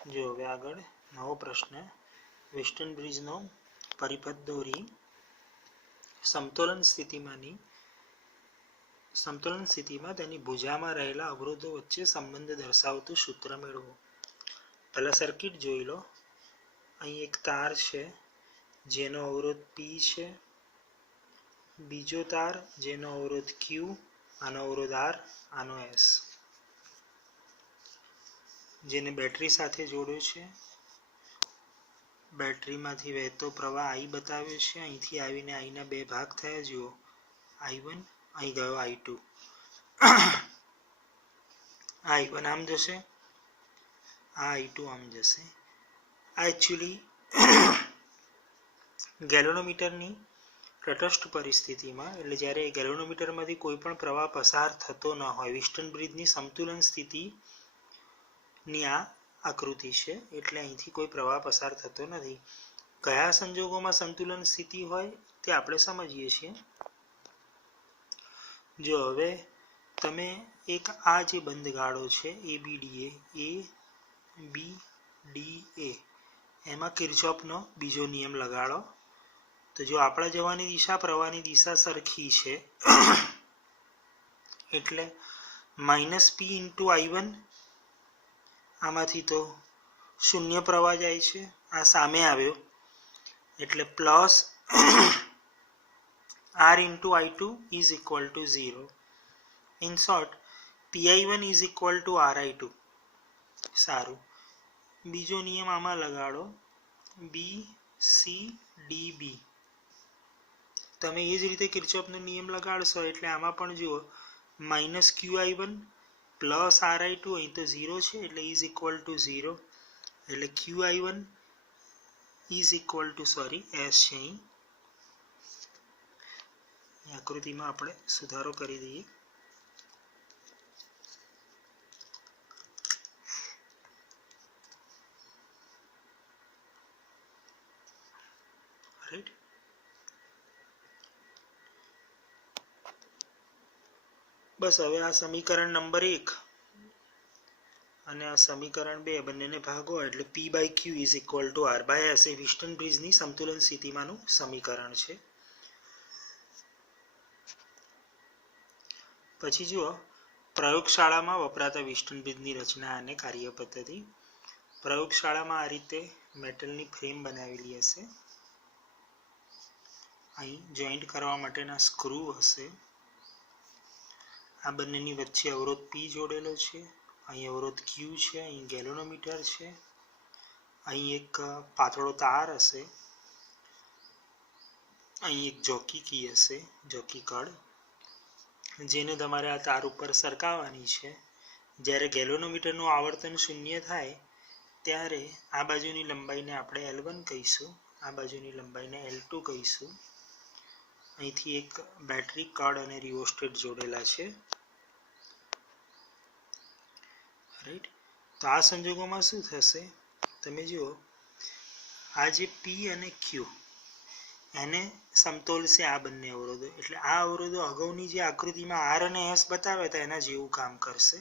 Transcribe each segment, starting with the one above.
जो हवे आगळ नवो प्रश्न वेस्टर्न ब्रिजनो परिपथ दोरी समतोलन स्थितिमां तेनी भुजामां रहेला अवरोधो वच्चे संबंध दर्शावतुं सूत्र मेळवो। पहला सर्किट जोई लो। અહીં એક તાર છે જેનો અવરોધ P છે, બીજો તાર જેનો અવરોધ Q, આનો અવરોધ R, આનો S, જેને બેટરી સાથે જોડ્યો છે। બેટરીમાંથી વહેતો પ્રવાહ I બતાવ્યો છે। અહીંથી આવીને I ના બે ભાગ થયા, જુઓ I1, અહીં ગયો I2। આ I1 આમ જશે, આ I2 આમ જશે। આ एक्चुअली ગેલ્વેનોમીટરની તટસ્થ પરિસ્થિતિમાં, એટલે જ્યારે ગેલ્વેનોમીટરમાંથી કોઈ પણ પ્રવાહ પસાર થતો ન હોય, વેસ્ટર્ન બ્રિજની સમતુલન સ્થિતિની આ આકૃતિ છે, એટલે અહીંથી કોઈ પ્રવાહ પસાર થતો નથી। કયા સંજોગોમાં સંતુલન સ્થિતિ હોય તે આપણે સમજીએ છીએ। જો હવે તમે એક આ જે બંધ ગાળો છે ABDA, એમાં કિર્ચોફનો બીજો નિયમ લગાડો। તો જો આપણા જવાની દિશા પ્રવાહની દિશા સરખી છે, એટલે -P × I1, આમાંથી તો શૂન્ય પ્રવાહ જાય છે, આ સામે આવ્યો એટલે plus R × I2 = 0। In short PI1 = RI2। સારું, બીજો નિયમ આમાં લગાડો BCDB। તમે એ જ રીતે કિર્ચોફનો નિયમ લગાડશો એટલે આમાં પણ જુઓ -QI1 + RI2, અહીં તો 0 છે એટલે = 0, એટલે QI1 = S છે। અહીં આકૃતિમાં આપણે સુધારો કરી દઈએ। રાઈટ, બસ હવે આ સમીકરણ નંબર 1 અને આ સમીકરણ 2 બંનેને ભાગો એટલે P/Q = R/S એ વેસ્ટર્ન બ્રિજની સમતુલન સ્થિતિમાંનું સમીકરણ છે। પછી જુઓ પ્રયોગશાળામાં વપરાતા વેસ્ટર્ન બ્રિજની રચના અને કાર્યપદ્ધતિ। પ્રયોગશાળામાં આ રીતે મેટલની ફ્રેમ બનાવેલી હશે, અહીં જોઈન્ટ કરવા માટેના સ્ક્રૂ હશે, આ બંનેની વચ્ચે અવરોધ P જોડેલો છે, અહીં અવરોધ Q છે, અહીં ગેલ્વેનોમીટર છે, અહીં એક પાતળો તાર હશે, અહીં એક જોકી કી હશે, જોકી કળ, જેને તમારે આ તાર ઉપર સરકાવવાની છે। જ્યારે ગેલ્વેનોમીટરનું આવર્તન 0 થાય ત્યારે આ બાજુની લંબાઈને આપણે L1 કહીશું, આ બાજુની લંબાઈને L2 કહીશું। અહીંથી એક બેટરી કળ અને રિઓસ્ટેટ જોડેલા છે। રાઈટ, તો આ સંજોગોમાં શું થશે તમે જુઓ, આ જે P અને Q એને સમતોલશે આ બંને અવરોધો, એટલે આ અવરોધો અગાઉની જે આકૃતિમાં R અને S બતાવ્યા હતા એના જેવું કામ કરશે।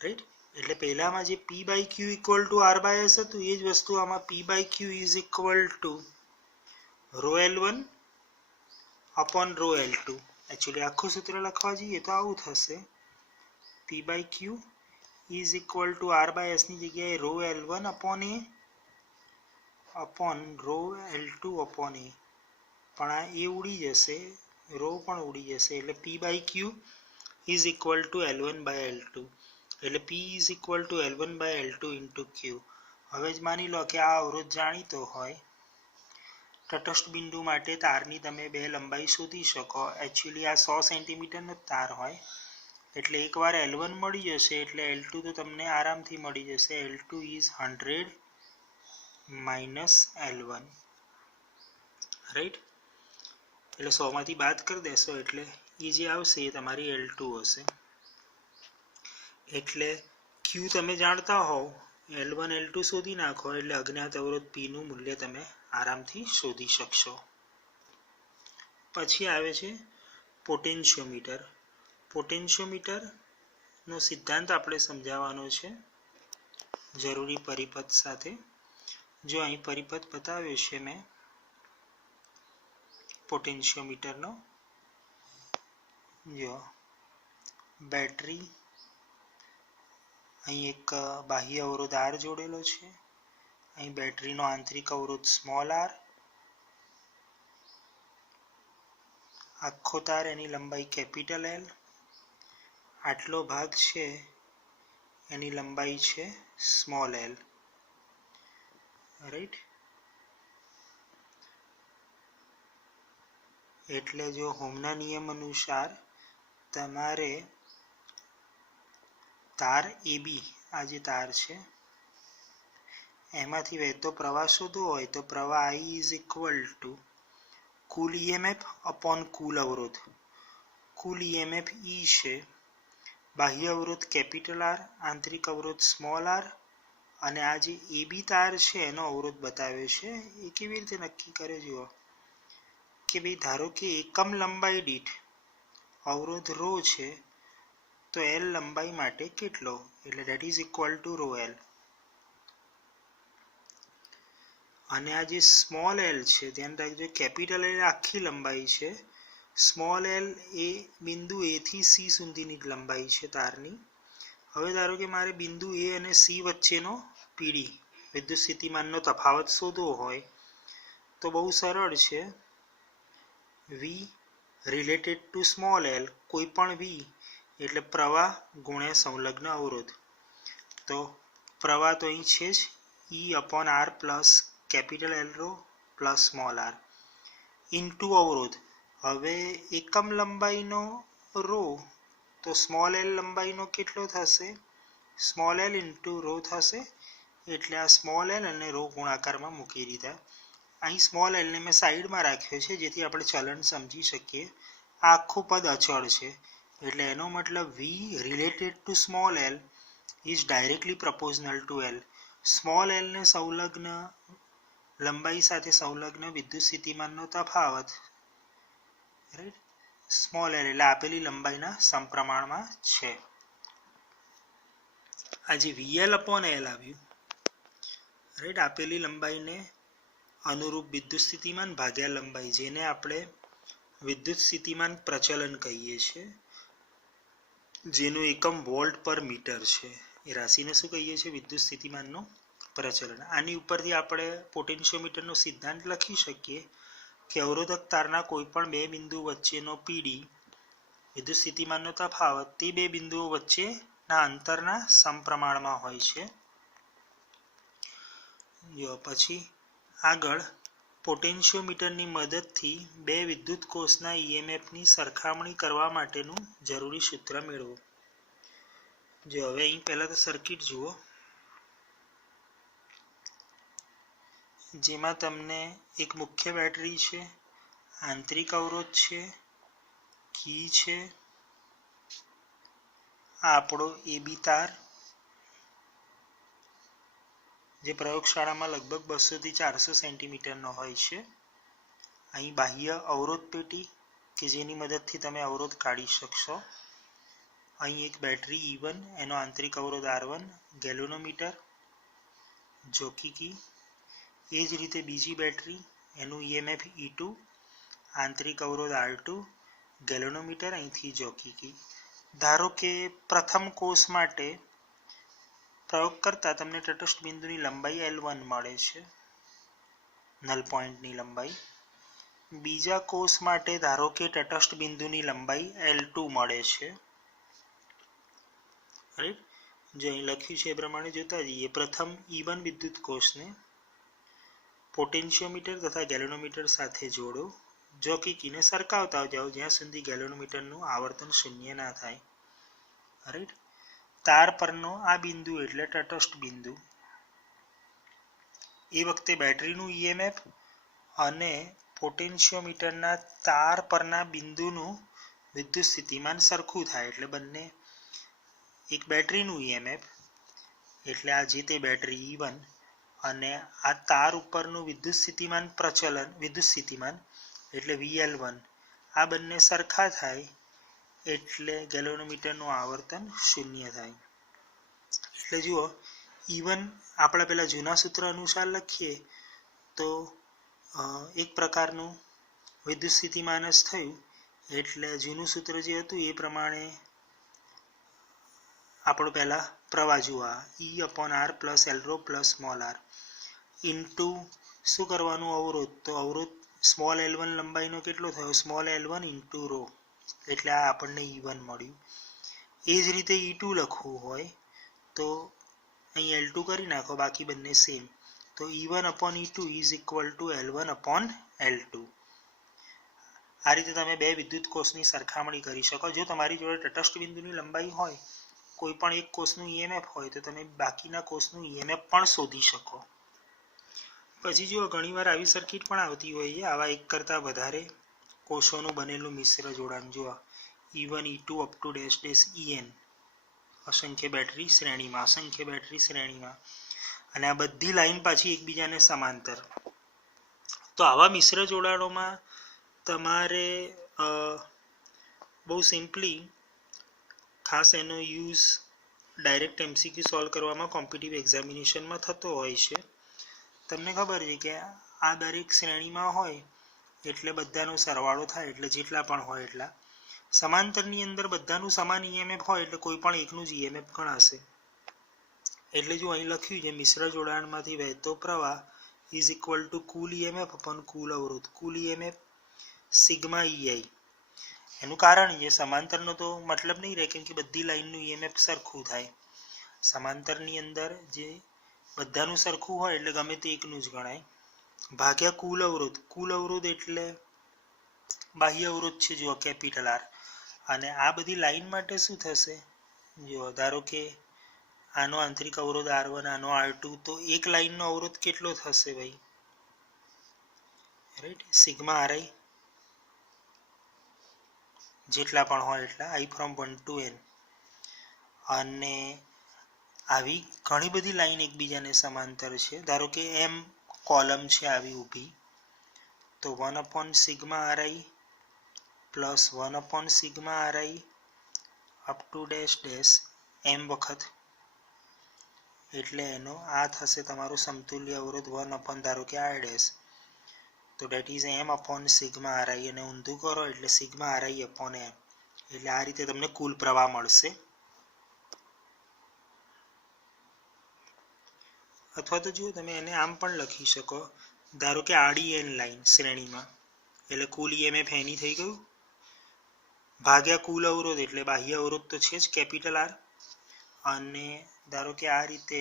રાઈટ, એટલે પહેલામાં જે P/Q = R/S હતું એ જ વસ્તુ આમાં P/Q = ρL1 / ρL2। એકચ્યુઅલી આખું સૂત્ર લખવા જઈએ તો આવું થશે, P/Q = R/S ની જગ્યાએ ρL1 / ρL2 / A, પણ આ એ ઉડી જશે, રો પણ ઉડી જશે, એટલે P/Q = L1/L2, એટલે P = L1/L2 × Q। હવે જ માની લો કે આ અવરોધ જાણીતો હોય, તટસ્થ બિંદુ માટે તારની તમે બે લંબાઈ શોધી શકો। એકચ્યુઅલી આ 100 સેન્ટીમીટરનો તાર હોય, એટલે એકવાર L1 મળી જશે એટલે L2 તો તમને આરામથી મળી જશે। L2 = 100 - L1। રાઈટ, એટલે 100 માંથી બાદ કરી દેશો એટલે એ જે આવશે એ તમારી L2 હશે। એટલે Q તમે જાણતા હોવ, L1 L2 શોધી નાખો એટલે અજ્ઞાત અવરોધ P નું મૂલ્ય તમે આરામથી શોધી શકશો। પછી આવે છે પોટેન્શિયોમીટર। પોટેન્શિયોમીટરનો સિદ્ધાંત આપણે સમજાવવાનો છે। જરૂરી પરિપથ સાથે. જો અહીં પરિપથ બતાવ્યો છે મેં પોટેન્શિયોમીટરનો. જો બેટરી, અહીં એક બાહ્ય અવરોધ R જોડેલો છે, અહીં બેટરીનો આંતરિક અવરોધ સ્મોલ r, આખો તાર એની લંબાઈ કેપિટલ L, આટલો ભાગ છે એની લંબાઈ છે સ્મોલ l. રાઈટ. એટલે જો હોમના નિયમ અનુસાર તમારે તાર AB, આ જે તાર છે એમાંથી વહેતો પ્રવાહ શોધવો હોય તો પ્રવાહ I ઇઝ ઇક્વલ ટુ કુલ EMF અપોન કુલ અવરોધ. કુલ EMF E છે, બાહ્ય અવરોધ કેપિટલ R, આંતરિક અવરોધ સ્મોલ r, અને આ જે AB તાર છે એનો અવરોધ બતાવ્યો છે. એ કેવી રીતે નક્કી કરે જુઓ કે ભાઈ ધારો કે એકમ લંબાઈ દીઠ અવરોધ રો છે તો L લંબાઈ માટે કેટલો, એટલે that is equal to rho L. અને આ જે સ્મોલ l છે, ધ્યાન રાખજો કેપિટલ L આખી લંબાઈ છે, સ્મોલ l એ બિંદુ A થી C સુધીની લંબાઈ છે તારની. હવે ધારો કે મારે બિંદુ A અને C વચ્ચેનો PD વિદ્યુત સ્થિતિમાનનો તફાવત શોધવો હોય તો બહુ સરળ છે. V related to small l, કોઈ પણ V એટલે પ્રવાહ ગુણ્યા સંલગ્ન અવરોધ. તો પ્રવાહ તો અહીં છે જ, E upon R plus capital L rho plus small r into અવરોધ. હવે એકમ લંબાઈનો રો તો સ્મોલ l લંબાઈનો કેટલો થશે, સ્મોલ l ઇન્ટુ રો થશે. એટલે આ સ્મોલ l અને રો ગુણાકારમાં મૂકી દીધા. અહીં સ્મોલ l ને મેં સાઈડમાં રાખ્યો છે જેથી આપણે ચલણ સમજી શકીએ. આ આખું પદ અચળ છે એટલે એનો મતલબ V related to small l is directly પ્રપોઝનલ two L. Small l ને સંલગ્ન લંબાઈ સાથે સંલગ્ન વિદ્યુત સ્થિતિમાનનો તફાવત, રાઈટ, સ્મોલ l એટલે આપેલી લંબાઈના સમપ્રમાણમાં છે. આ જે VL અપોન L આવ્યું, રાઈટ, આપેલી લંબાઈને અનુરૂપ વિદ્યુત સ્થિતિમાન ભાગ્યા લંબાઈ, જેને આપણે વિદ્યુત સ્થિતિમાન પ્રચલન કહીએ છીએ, જેનું એકમ વોલ્ટ પર મીટર છે. એ રાશિને શું કહીએ છીએ, વિદ્યુત સ્થિતિમાનનું પ્રચલન. આની ઉપરથી આપણે પોટેન્શિયોમીટરનો સિદ્ધાંત લખી શકીએ કે અવરોધક તારના કોઈ પણ બે બિંદુ વચ્ચેનો PD વિદ્યુત સ્થિતિમાનનો તફાવત તે બે બિંદુઓ વચ્ચેના અંતરના સમપ્રમાણમાં હોય છે. જો પછી આગળ પોટેન્શિયોમીટરની મદદથી બે વિદ્યુત કોષના EMFની સરખામણી કરવા માટેનું જરૂરી સૂત્ર મેળવો. જો હવે અહીં પહેલાં તો સર્કિટ જુઓ, જેમાં તમને એક મુખ્ય બેટરી છે, આંતરિક અવરોધ છે, કી છે, આ આપણો AB તાર જે પ્રયોગશાળામાં લગભગ 200 થી 400 સેન્ટીમીટરનો હોય છે. અહીં બાહ્ય અવરોધ પેટી કે જેની મદદથી તમે અવરોધ કાઢી શકશો. અહીં એક બેટરી E1, એનો આંતરિક અવરોધ R1, ગેલ્વેનોમીટર, જોકી કી. એ જ રીતે બીજી બેટરી, એનું EMF E2, આંતરિક અવરોધ R2, ગેલ્વેનોમીટર, અહીંથી જોકી કી. ધારો કે પ્રથમ કોષ માટે પ્રયોગ કરતાં તમને તટસ્થ બિંદુની લંબાઈ L1 મળે છે, નલ પોઈન્ટની લંબાઈ. બીજા કોષ માટે ધારો કે તટસ્થ બિંદુની લંબાઈ L2 મળે છે. રાઈટ, જે અહીં લખ્યું છે એ પ્રમાણે જોતા જઈએ. પ્રથમ E1 વિદ્યુત કોષને પોટેન્શિયોમીટર તથા ગેલ્વેનોમીટર સાથે જોડો. જોકી કીને સરકાવતા જાઓ જ્યાં સુધી ગેલ્વેનોમીટરનું આવર્તન શૂન્ય ના થાય. રાઈટ, તાર પરનો આ બિંદુ એટલે તટસ્થ બિંદુ. એ વખતે બેટરીનું EMF અને પોટેન્શિયોમીટરના તાર પરના બિંદુનું વિદ્યુત સ્થિતિમાન સરખું થાય. એટલે બંને, એક બેટરીનું EMF એટલે આ જે તે બેટરી E1 અને આ તાર ઉપરનું વિદ્યુત સ્થિતિમાન પ્રચલન, વિદ્યુત સ્થિતિમાન એટલે VL1, આ બંને સરખા થાય એટલે ગેલ્વેનોમીટરનું આવર્તન શૂન્ય થાય. એટલે જુઓ, ઇવન આપણા પેલા જૂના સૂત્ર અનુસાર લખીએ તો એક પ્રકારનું વિદ્યુત સ્થિતિમાન જ થયું. એટલે જૂનું સૂત્ર જે હતું એ પ્રમાણે આપણો પહેલાં પ્રવાહ જુઓ E/R plus L rho plus small r into શું કરવાનું અવરોધ, તો અવરોધ સ્મોલ L1 લંબાઈનો કેટલો થયો, સ્મોલ L1 ઇન્ટુ રો, એટલે આ આપણને E1 મળ્યું. એ જ રીતે E2 લખવું હોય તો અહીં L2 કરી નાખો, બાકી બંને સેમ. તો E1/E2 is equal two L1/L2. આ રીતે તમે બે વિદ્યુત કોષની સરખામણી કરી શકો. જો તમારી જોડે તટસ્થ બિંદુની લંબાઈ હોય, કોઈ પણ એક કોષનું EMF હોય તો તમે બાકીના કોષનું EMF પણ શોધી શકો. પછી જો ઘણીવાર આવી સર્કિટ પણ આવતી હોય છે, આવા એક કરતાં વધારે કોષોનું બનેલું મિશ્ર જોડાણ. જુઓ E1 E2 up to dash dash En, અસંખ્ય બેટરી શ્રેણીમાં, અને આ બધી લાઈન પાછી એકબીજાને સમાંતર. તો આવા મિશ્ર જોડાણોમાં તમારે બહુ સિમ્પલી ખાસ એનો યુઝ ડાયરેક્ટ MCQ સોલ્વ કરવામાં કોમ્પિટિટિવ એક્ઝામિનેશનમાં થતો હોય છે. તમને ખબર છે કે આ દરેક શ્રેણીમાં હોય એટલે બધાનો સરવાળો થાય, એટલે જેટલા પણ હોય એટલા. સમાંતરની અંદર બધાનું સમાન EMF હોય એટલે કોઈ પણ એકનું જ EMF ગણાશે. એટલે જો અહીં લખ્યું છે મિશ્ર જોડાણમાંથી વહેતો પ્રવાહ ઇઝ ઇક્વલ ટુ કુલ EMF અપોન કુલ અવરોધ. કુલ EMF સિગ્મા EI. એનું કારણ છે સમાંતરનો તો મતલબ નહીં રહે, કેમ કે બધી લાઈનનું EMF સરખું થાય. સમાંતરની અંદર જે બધાનું સરખું હોય એટલે ગમે તે એકનું જ ગણાય, ભાગ્યા કુલ અવરોધ. કુલ અવરોધ એટલે બાહ્ય અવરોધ છે, જો કેપિટલ R. અને આ બધી લાઈન માટે શું થશે, જો ધારો કે આનો આંતરિક અવરોધ R1, આનો R2, તો એક લાઈનનો અવરોધ કેટલો થશે ભાઈ, રાઈટ, સિગ્મા RI, જેટલા પણ હોય એટલા, I from 1 to N. અને આવી ઘણી બધી લાઈન એકબીજાને સમાંતર છે. ધારો કે M કોલમ છે આવી ઊભી, તો 1 sigma RI plus 1 sigma RI up to dash dash M વખત, એટલે એનો આ થશે તમારો સમતુલ્ય અવરોધ 1 ધારો કે R ડેશ, તો that is M sigma RI, અને ઊંધું કરો એટલે સિગ્મા RI M. એટલે આ રીતે તમને કુલ પ્રવાહ મળશે. અથવા તો જો તમે એને આમ પણ લખી શકો, ધારો કે આડી N લાઈન શ્રેણીમાં, એટલે કુલ EMF એની થઈ ગયું, ભાગ્યા કુલ અવરોધ, એટલે બાહ્ય અવરોધ તો છે જ કેપિટલ R. અને ધારો કે આ રીતે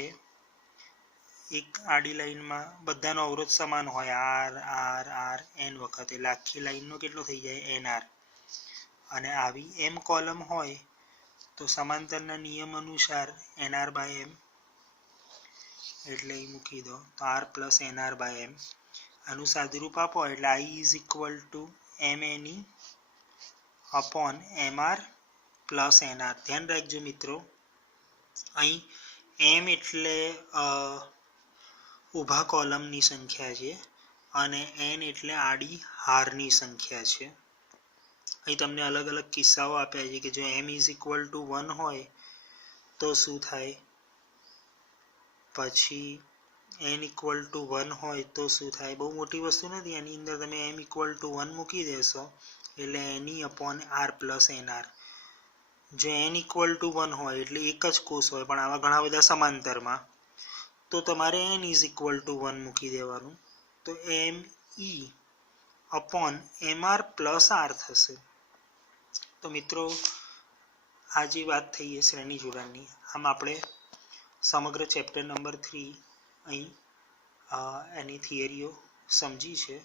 એક આડી લાઈનમાં બધાનો અવરોધ સમાન હોય, R R R N વખત, એટલે આખી લાઈનનો કેટલો થઈ જાય NR. અને આવી M કોલમ હોય તો સમાંતરના નિયમ અનુસાર NR/M, એટલે એ મૂકી દો, તો R પ્લસ NR/M. આનું સાદુરૂપ આપો એટલે I is equal two MNE upon MR plus NR. ધ્યાન રાખજો મિત્રો, અહીં M એટલે ઊભા કોલમની સંખ્યા છે અને N એટલે આડી હારની સંખ્યા છે. અહીં તમને અલગ અલગ કિસ્સાઓ આપ્યા છે કે જો M ઇઝ ઇક્વલ ટુ 1 હોય તો શું થાય, પછી N ઇક્વલ ટુ 1 હોય તો શું થાય. બહુ મોટી વસ્તુ નથી, એની અંદર તમે M ઇક્વલ ટુ 1 મૂકી દેશો એટલે NE upon R plus NR. જો N ઇક્વલ ટુ 1 હોય એટલે એક જ કોષ હોય, પણ આવા ઘણા બધા સમાંતરમાં, તો તમારે N ઇઝ ઇક્વલ ટુ 1 મૂકી દેવાનું, તો ME upon MR plus R થશે. તો મિત્રો આ જે વાત થઈ એ શ્રેણી જોડાણની, આમ આપણે સમગ્ર ચેપ્ટર નંબર 3 અહીં એની થિયરીઓ સમજી છે.